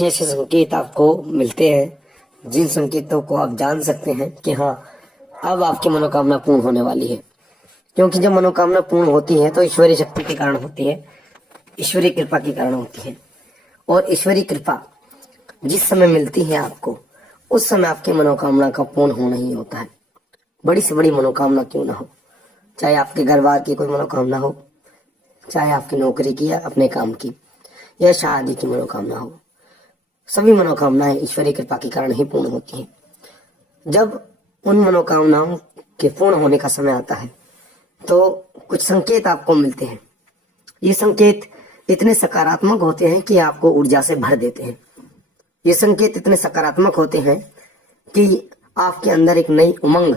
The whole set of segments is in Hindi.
ऐसे संकेत आपको मिलते हैं जिन संकेतों को आप जान सकते हैं कि हाँ, अब आपकी मनोकामना पूर्ण होने वाली है। क्योंकि जब मनोकामना पूर्ण होती है तो ईश्वरीय शक्ति के कारण होती है, ईश्वरीय कृपा के कारण होती है। और ईश्वरीय कृपा जिस समय मिलती है आपको, उस समय आपकी मनोकामना का पूर्ण होना ही होता है। बड़ी से बड़ी मनोकामना क्यों ना हो, चाहे आपके घर बार की कोई मनोकामना हो, चाहे आपकी नौकरी की या अपने काम की या शादी की मनोकामना हो, सभी मनोकामनाएं ईश्वरीय कृपा के कारण ही पूर्ण होती हैं। जब उन मनोकामनाओं के पूर्ण होने का समय आता है तो कुछ संकेत आपको मिलते हैं। ये संकेत इतने सकारात्मक होते हैं कि आपको ऊर्जा से भर देते हैं। ये संकेत इतने सकारात्मक होते हैं कि आपके अंदर एक नई उमंग,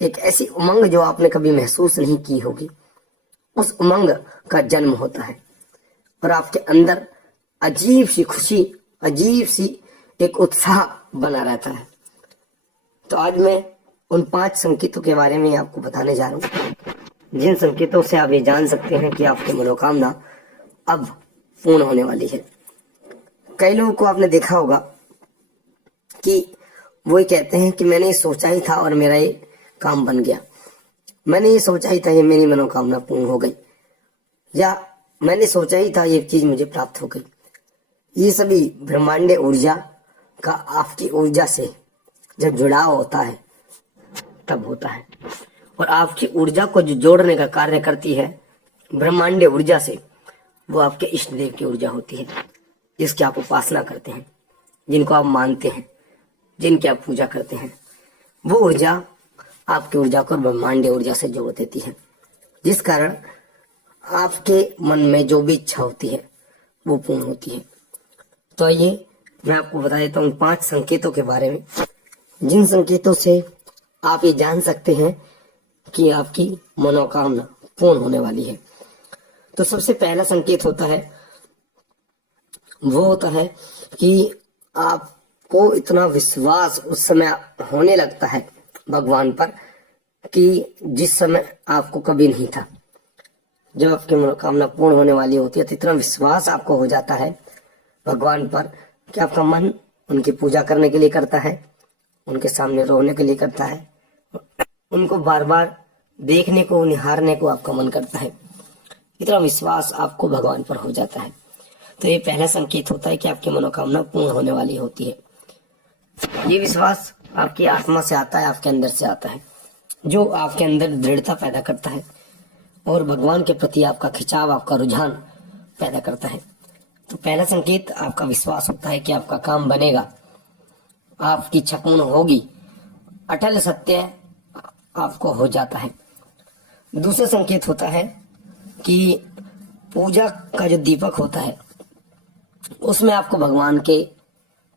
एक ऐसी उमंग जो आपने कभी महसूस नहीं की होगी, उस उमंग का जन्म होता है और आपके अंदर अजीब सी खुशी, अजीब सी एक उत्साह बना रहता है। तो आज मैं उन 5 संकेतों के बारे में आपको बताने जा रहा हूँ जिन संकेतों से आप ये जान सकते हैं कि आपकी मनोकामना अब पूर्ण होने वाली है। कई लोगों को आपने देखा होगा कि वो ये कहते हैं कि मैंने ये सोचा ही था और मेरा ये काम बन गया, मैंने ये सोचा ही था ये मेरी मनोकामना पूर्ण हो गई, या मैंने सोचा ही था ये चीज मुझे प्राप्त हो गई। ये सभी ब्रह्मांडीय ऊर्जा का आपकी ऊर्जा से जब जुड़ाव होता है तब होता है। और आपकी ऊर्जा को जो जोड़ने का कार्य करती है ब्रह्मांडीय ऊर्जा से, वो आपके इष्ट देव की ऊर्जा होती है, जिसकी आप उपासना करते हैं, जिनको आप मानते हैं, जिनकी आप पूजा करते हैं। वो ऊर्जा आपकी ऊर्जा को ब्रह्मांडीय ऊर्जा से जोड़ देती है, जिस कारण आपके मन में जो भी इच्छा होती है वो पूर्ण होती है। तो आइए मैं आपको बता देता हूँ 5 संकेतों के बारे में, जिन संकेतों से आप ये जान सकते हैं कि आपकी मनोकामना पूर्ण होने वाली है। तो सबसे पहला संकेत होता है, वो होता है कि आपको इतना विश्वास उस समय होने लगता है भगवान पर कि जिस समय आपको कभी नहीं था। जब आपकी मनोकामना पूर्ण होने वाली होती है तो इतना विश्वास आपको हो जाता है भगवान पर कि आपका मन उनकी पूजा करने के लिए करता है, उनके सामने रोने के लिए करता है, उनको बार बार देखने को, निहारने को आपका मन करता है। इतना विश्वास आपको भगवान पर हो जाता है। तो ये पहला संकेत होता है कि आपकी मनोकामना पूर्ण होने वाली होती है। ये विश्वास आपकी आत्मा से आता है, आपके अंदर से आता है, जो आपके अंदर दृढ़ता पैदा करता है और भगवान के प्रति आपका खिंचाव, आपका रुझान पैदा करता है। तो पहला संकेत आपका विश्वास होता है कि आपका काम बनेगा, आपकी इच्छा पूर्ण होगी, अटल सत्य आपको हो जाता है। दूसरा संकेत होता है कि पूजा का जो दीपक होता है उसमें आपको भगवान के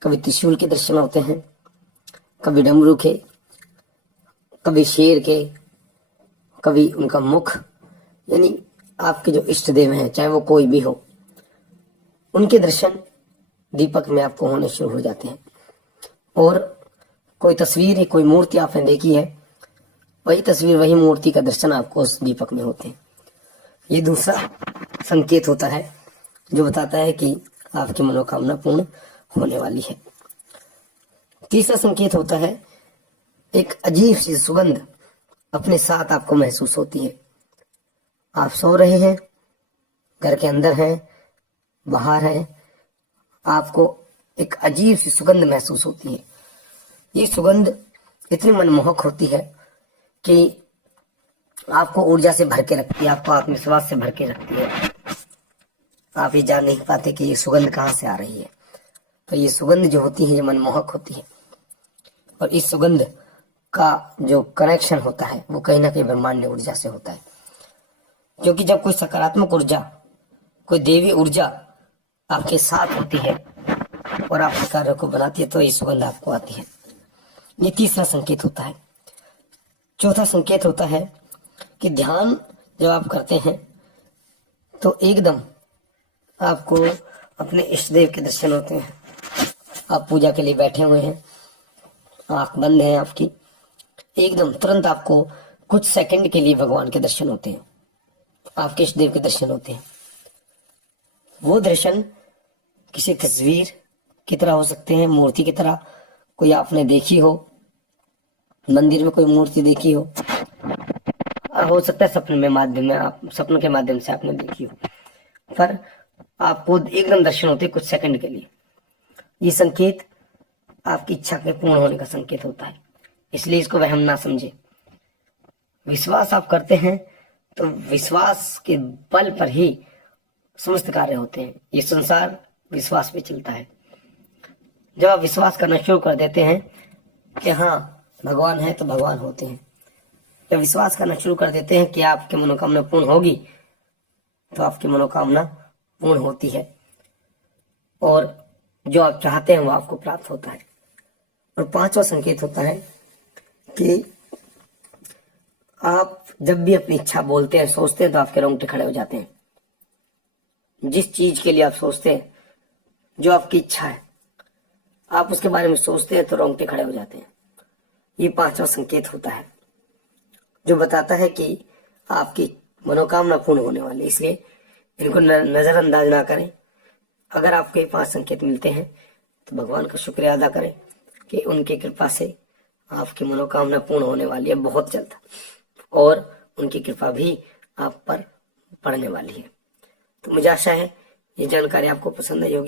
कभी त्रिशूल के दर्शन होते हैं, कभी डमरू के, कभी शेर के, कभी उनका मुख, यानी आपके जो इष्ट देव हैं, चाहे वो कोई भी हो, उनके दर्शन दीपक में आपको होने शुरू हो जाते हैं। और कोई तस्वीर है, कोई मूर्ति आपने देखी है, वही तस्वीर, वही मूर्ति का दर्शन आपको उस दीपक में होते हैं। ये दूसरा संकेत होता है जो बताता है कि आपकी मनोकामना पूर्ण होने वाली है। तीसरा संकेत होता है, एक अजीब सी सुगंध अपने साथ आपको महसूस होती है। आप सो रहे हैं, घर के अंदर हैं, बाहर हैं, आपको एक अजीब सी सुगंध महसूस होती है। ये सुगंध इतनी मनमोहक होती है कि आपको ऊर्जा से भर के रखती है, आपको आत्मविश्वास से भर के रखती है। आप ये जान नहीं पाते कि ये सुगंध कहाँ से आ रही है। तो ये सुगंध जो होती है ये मनमोहक होती है, और इस सुगंध का जो कनेक्शन होता है वो कहीं ना कहीं ब्रह्मांड ऊर्जा से होता है। क्योंकि जब कोई सकारात्मक ऊर्जा, कोई देवी ऊर्जा आपके साथ होती है और आपके कार्य को बनाती है तो ये सुगंध आपको आती है। ये तीसरा संकेत होता है। चौथा संकेत होता है कि ध्यान जब आप करते हैं तो एकदम आपको अपने इष्ट देव के दर्शन होते हैं। आप पूजा के लिए बैठे हुए हैं, आंख बंद है आपकी, एकदम तुरंत आपको कुछ सेकंड के लिए भगवान के दर्शन होते हैं, आपके इष्ट देव के दर्शन होते हैं। वो दर्शन किसी तस्वीर, की तरह हो सकते हैं, मूर्ति की तरह, कोई आपने देखी हो, मंदिर में कोई मूर्ति देखी हो सकता है सपने में माध्यम में, आप सपनों के माध्यम से आपने देखी हो, पर आपको एकदम दर्शन होते कुछ सेकंड के लिए। ये संकेत आपकी इच्छा के पूर्ण होने का संकेत होता है, इसलिए इसको वहम ना समझे। विश्वास आप करते हैं तो विश्वास के बल पर ही समस्त कार्य होते हैं। ये संसार विश्वास पे चलता है। जब आप विश्वास करना शुरू कर देते हैं कि हाँ भगवान है तो भगवान होते हैं, जब विश्वास करना शुरू कर देते हैं कि आपकी मनोकामना पूर्ण होगी, तो आपकी मनोकामना पूर्ण होती है और जो आप चाहते हैं वो आपको प्राप्त होता है। और पांचवा संकेत होता है कि आप जब भी अपनी इच्छा बोलते हैं, सोचते हैं, तो आपके रोंगटे खड़े हो जाते हैं। जिस चीज के लिए आप सोचते हैं, जो आपकी इच्छा है, आप उसके बारे में सोचते हैं तो रोंगटे खड़े हो जाते हैं। ये पांचवा संकेत होता है जो बताता है कि आपकी मनोकामना पूर्ण होने वाली है। इसलिए इनको नजरअंदाज ना करें। अगर आपको ये 5 संकेत मिलते हैं तो भगवान का शुक्रिया अदा करें कि उनकी कृपा से आपकी मनोकामना पूर्ण होने वाली है बहुत जल्द, और उनकी कृपा भी आप पर पड़ने वाली है। तो मुझे आशा है ये जानकारी आपको पसंद आई होगी।